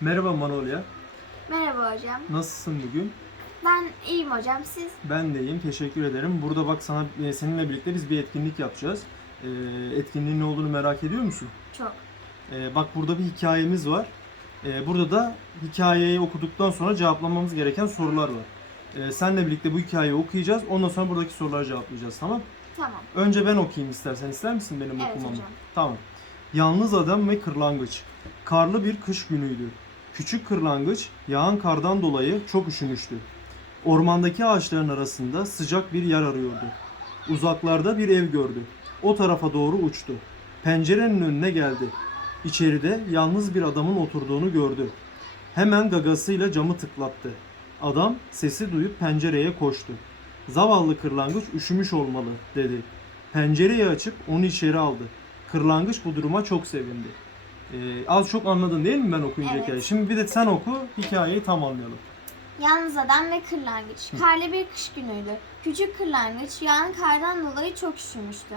Merhaba Manolya. Merhaba hocam. Nasılsın bugün? Ben iyiyim hocam. Siz? Ben de iyiyim. Teşekkür ederim. Burada bak sana e, seninle birlikte biz bir etkinlik yapacağız. E, etkinliğin ne olduğunu merak ediyor musun? Çok. E, bak burada bir hikayemiz var. E, burada da hikayeyi okuduktan sonra cevaplamamız gereken sorular var. E, senle birlikte bu hikayeyi okuyacağız. Ondan sonra buradaki soruları cevaplayacağız. Tamam? Tamam. Önce ben okuyayım istersen. İster misin benim Evet okumamı? hocam. Tamam. Yalnız adam ve kırlangıç. Karlı bir kış günüydü. Küçük kırlangıç yağan kardan dolayı çok üşümüştü. Ormandaki ağaçların arasında sıcak bir yer arıyordu. Uzaklarda bir ev gördü. O tarafa doğru uçtu. Pencerenin önüne geldi. İçeride yalnız bir adamın oturduğunu gördü. Hemen gagasıyla camı tıklattı. Adam sesi duyup pencereye koştu. Zavallı kırlangıç üşümüş olmalı dedi. Pencereyi açıp onu içeri aldı. Kırlangıç bu duruma çok sevindi. Ee, az çok anladın değil mi ben okuyunca Evet. hikayeyi? Şimdi bir de sen oku, hikayeyi tam anlayalım. Yalnız adam ve kırlangıç. Karlı bir kış günüydü. Küçük kırlangıç yağan kardan dolayı çok üşümüştü.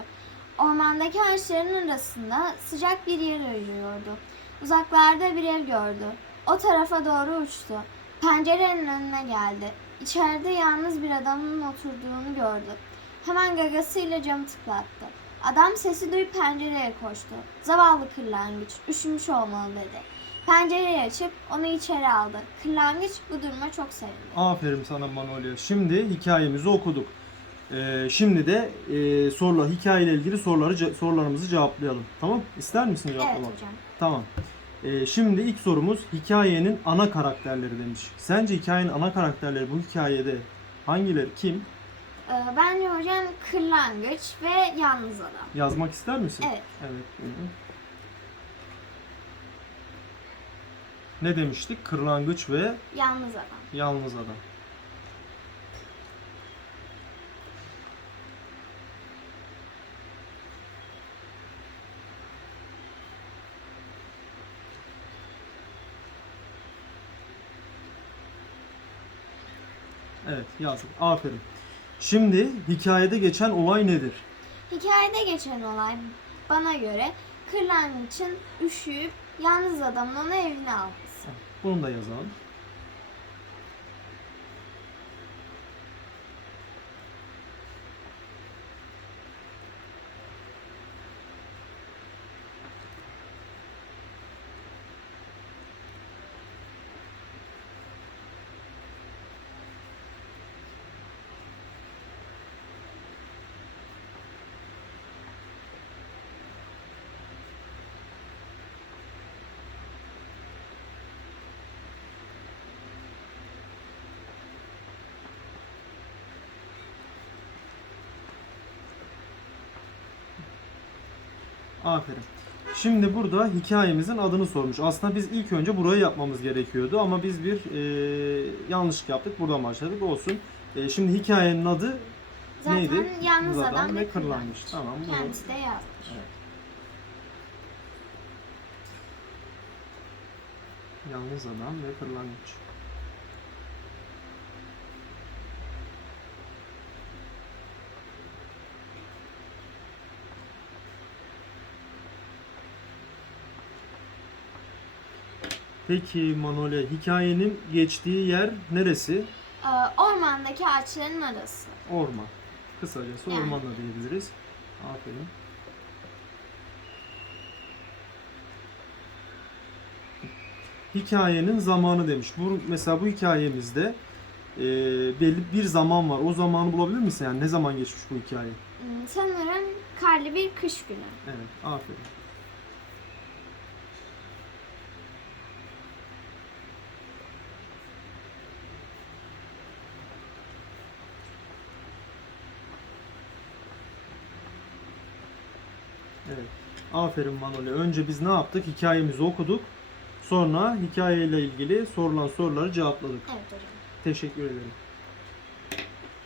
Ormandaki ağaçların arasında sıcak bir yer arıyordu. Uzaklarda bir ev gördü. O tarafa doğru uçtu. Pencerenin önüne geldi. İçeride yalnız bir adamın oturduğunu gördü. Hemen gagasıyla camı tıklattı. Adam sesi duyup pencereye koştu. Zavallı kırlangıç üşümüş olmalı dedi. Pencereyi açıp onu içeri aldı. Kırlangıç bu duruma çok sevindi. Aferin sana Manolya. Şimdi hikayemizi okuduk. Ee, şimdi de e, sorular, hikayeyle ilgili soruları ce- sorularımızı cevaplayalım. Tamam? İster misin Evet cevaplamak? hocam. Tamam. Ee, şimdi ilk sorumuz hikayenin ana karakterleri demiş. Sence hikayenin ana karakterleri bu hikayede hangileri? Kim? Ee, bence hocam kırlangıç ve yalnız adam. Yazmak ister misin? Evet. Evet. Ne demiştik? Kırlangıç ve Yalnız adam. yalnız adam. Evet yazdık. Aferin. Şimdi hikayede geçen olay nedir? Hikayede geçen olay bana göre kırlangıçın üşüyüp yalnız adamın onu evine alması. Bunu da yazalım. Aferin. Şimdi burada hikayemizin adını sormuş. Aslında biz ilk önce burayı yapmamız gerekiyordu ama biz bir e, yanlışlık yaptık. Buradan başladık. Olsun. E, şimdi hikayenin adı Zaten neydi? yalnız Kız adam, ve kırlangıç. Tamam. bunu- Kendisi de yazmış. Evet. Yalnız adam ve kırlangıç. Peki Manolya, hikayenin geçtiği yer neresi? Ee, ormandaki ağaçların arası. Orman. Kısacası Yani. orman da diyebiliriz. Aferin. Hikayenin zamanı demiş. Bu mesela bu hikayemizde e, belli bir zaman var. O zamanı bulabilir misin? Yani ne zaman geçmiş bu hikaye? Hmm, Sanırım karlı bir kış günü. Evet, aferin. Evet. Aferin Manolya. Önce biz ne yaptık? Hikayemizi okuduk. Sonra hikayeyle ilgili sorulan soruları cevapladık. Evet hocam. Teşekkür ederim.